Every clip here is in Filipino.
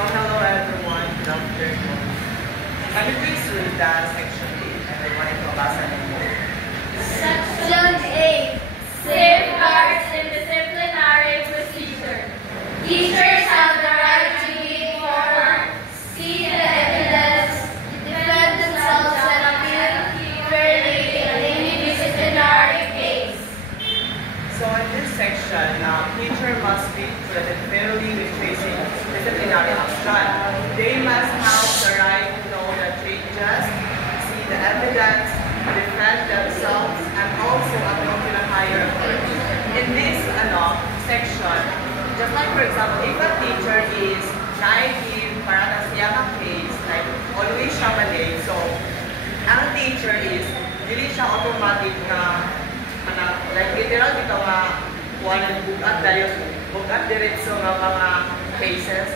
So hello everyone, good afternoon. Can you please read that section 8 and I wanted to babasa ninyo. Section 8. Safeguards in disciplinary procedure. Teachers have the right to be informed, see the evidence, defend themselves and appeal fairly in any disciplinary case. So in this section, teacher must be treated fairly when facing disciplinary action. They must have the right to know the changes, see the evidence, defend themselves, and also appeal to the higher authority. In this section, just like for example, if a teacher is naive para sa siyang case, like always siya mali, so ang teacher is, hindi siya automatic na like literal dito nga walang bugat dahil bugat diretso ng mga cases.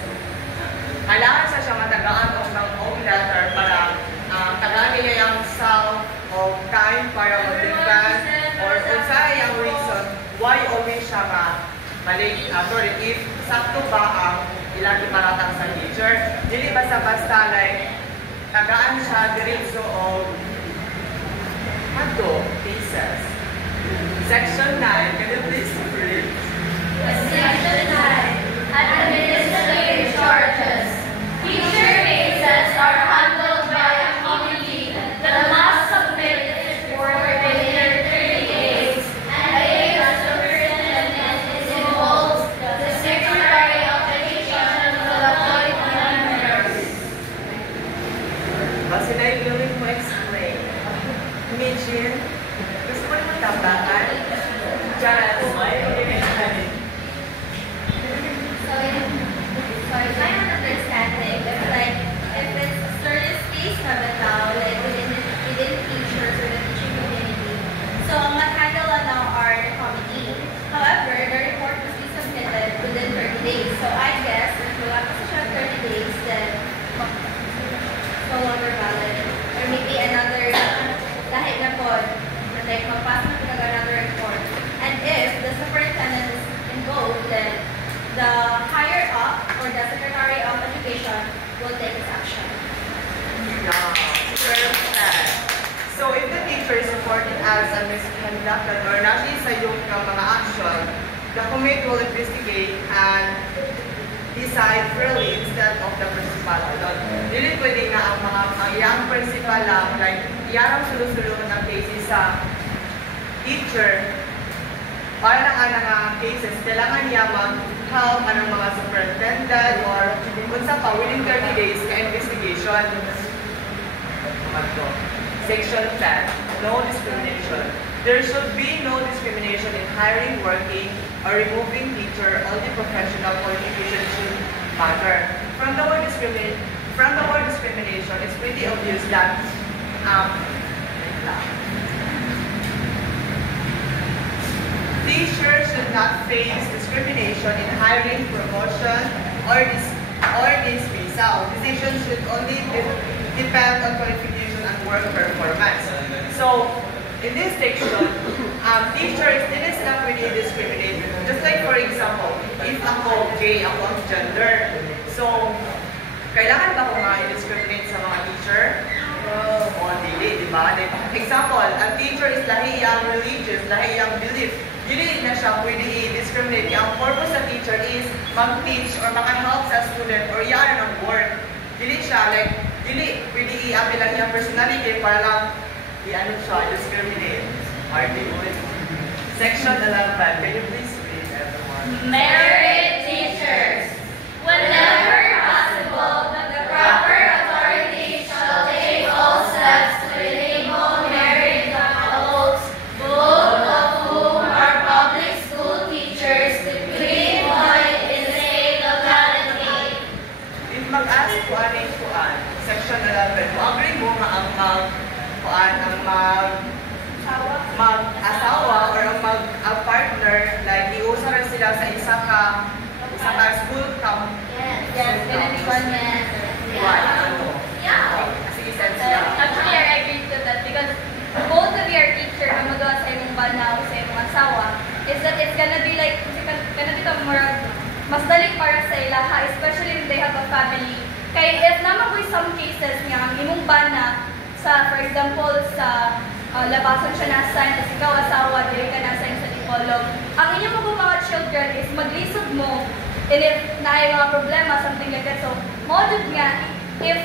Kailangan sa siya matagaan ng own letter para tagaan niya yung self of time para mag-defend or kung saan yung reason why always siya mali. If sakto ba ang ilang iparatang sa teacher, hindi basta-basta like tagaan siya diretso of cases. Section 9, can you please read? Section 9. Administrative charges. Teacher cases are handled by a committee that must submit its report within 30 days, and if the superintendent is involved, the Secretary of Education will appoint members. Kasi willing to explain. Imagine, gusto mo naman tambakan? Just, So in my understanding, if it's a certain space na bitaw, like within teachers or the teaching community, so ang mag-handle now are the committee. However, the report must be submitted within 30 days. So I guess if wala pa siya 30 days, then no longer valid. Or maybe another dahil na po, like magpasa na pinag another report. And if the superintendent is involved, then the higher up or the Secretary of Education will take its action. Perfect. So if the teacher is reported as a misconducted or nashi sa yung mga action, the committee will investigate and decide fairly instead of the principal alone. Dili pwede nga ang iyang principal lang, like iyang sulusulungan ng cases sa teacher. Para na nga cases, kailangan niya mag-help anong mga superintendent or kung sa pa, within 30 days ka-investigation. Section 10, no discrimination. There should be no discrimination in hiring, working, or removing teacher. Only professional qualifications should matter. From the word discrimination, it's pretty obvious that teachers should not face discrimination in hiring, promotion, or dismissal. Decisions should only depend on qualification and work performance. So, in this section, teachers, it is not really discriminated. Just like for example, if ako gay, ako ang gender. So, kailangan ba ko i-discriminate sa mga teacher? O, dili, di ba? Example, ang teacher is lahi iyang religious, lahi iyang belief. Dili na siya pwede i-discriminate. Ang purpose sa teacher is mag-teach or maka-help sa student or yan ang work. Dili siya, like, dili pwede i-apil lang yung personality para lang i-ano siya, discriminate. Section 11, can you please read everyone? Merit teachers. Whenever possible, the proper authority shall take all steps to enable merit adults, both of whom are public school teachers, to be employed in the state locality. If mag-ask ko ano yung kuan, section 11, mag-agree mo nga ang mag-asawa or ang partner, like iusaran sila sa isa ka school camp. Yes, gonna be one man. Yeah. Sige, sense niya. Actually, I agree to that because both of your teacher na magawa sa imong banaw sa imong asawa is that it's gonna be like, gonna be more mas dali para sa ila, especially if they have a family Kay if naman ko some cases nga ang imong bana sa for example sa labasan siya na-assign as ikaw asawa dili ka na-assign sa tipolog. Ang inyong mga children is maglisod mo and if naay mga problema something like that. So mo jud nga if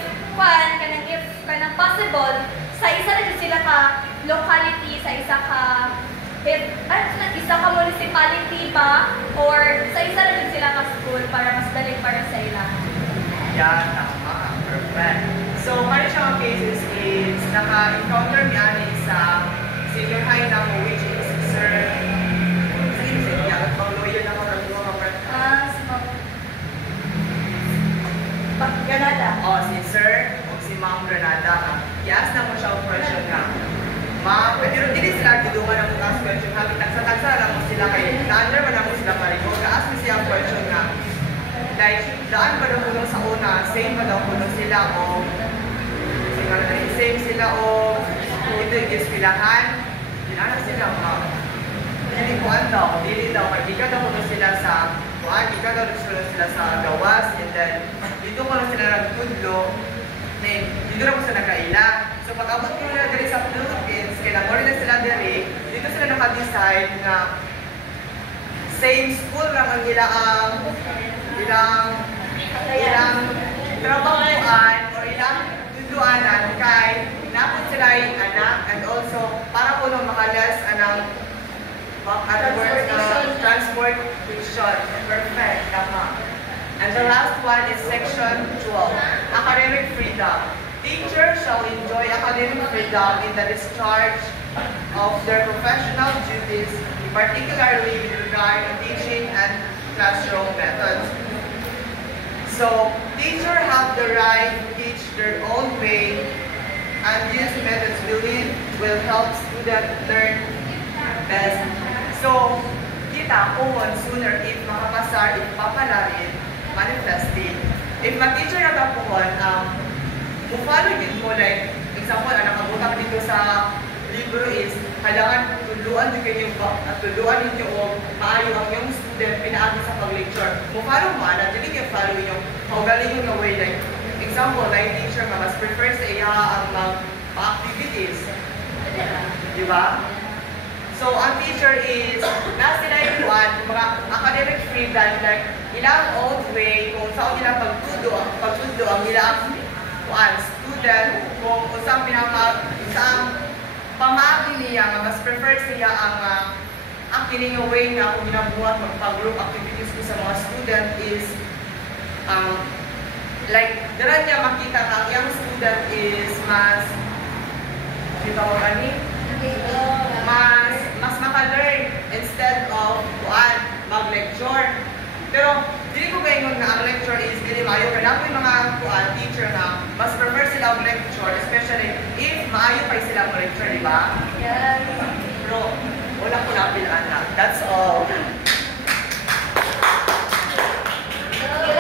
kanang possible sa isa rin sila ka locality sa isa ka isa ka municipality ba or sa isa rin sila ka school para mas dali para sa ila. Yeah, tama. Perfect. So, mali siya mga cases is naka-encounter niya sa senior high na mo which is Sir pang-lawyer na mga Granada. Si Sir o si Ma'am Granada. Yes, na mo siya ang question nga. Ma'am, pero hindi sila didungan ang mga question. Habit nagsa-tagsa lang mo sila kayo. Na-under ba na mo sila marigo? Kaas mo siya ang question nga. Like, daan ba daw kulong sa una? Same ba daw kulong sila o same sila o ito yung ispilahan? Dinana sila, ma'am. Hindi ko daw. Dili daw. Di ka daw kulong sila sa di ka daw kulong sila sa gawas and then dito ko lang sila nagtudlo. Dito na po sila nagkaila. So pag-abot ko nila dali sa Philippines, kaya more na sila dali, dito sila naka-decide na same school lang ang ilang trabahuan o ilang tuduanan kay napot sila yung anak and also para po nung makalas anang transportation. Perfect. Tama. And the last one is section 12, academic freedom. Teachers shall enjoy academic freedom in the discharge of their professional duties, particularly with regard to teaching and classroom methods. So, teachers have the right to teach their own way and these methods will help students learn best. So, kita kung sooner if makapasar, if papalarin, manifesting. If ma-teacher na kapuhon, follow din mo, like, example, ang nakabutang dito sa libro is, kailangan tuluan ninyo o maayo ang yung student pinaagi sa pag-lecture. Follow mo, dili yung follow yung kaugaling yung way, like, example, like teacher nga, mas prefer sa iya ang mag-activities. Di ba? So, ang teacher is, nasa sila yung mga academic freedom, like, ilang own way, kung saan nila pagtudo ang ilang student, kung saan pamagi niya, mas prefer siya ang kining way na kung ginabuhat magpag-group activities ko sa mga student is, like, dara niya makita na ang young student is mas, mas maka-learn instead of mag-lecture. Pero, dili ko gayon na ang lecture is dili maayo. Kaya ako yung mga teacher na mas prefer sila ang lecture, especially if maayo pa sila ang lecture, di ba? Yes. Pero, wala ko na pilaan na. That's all.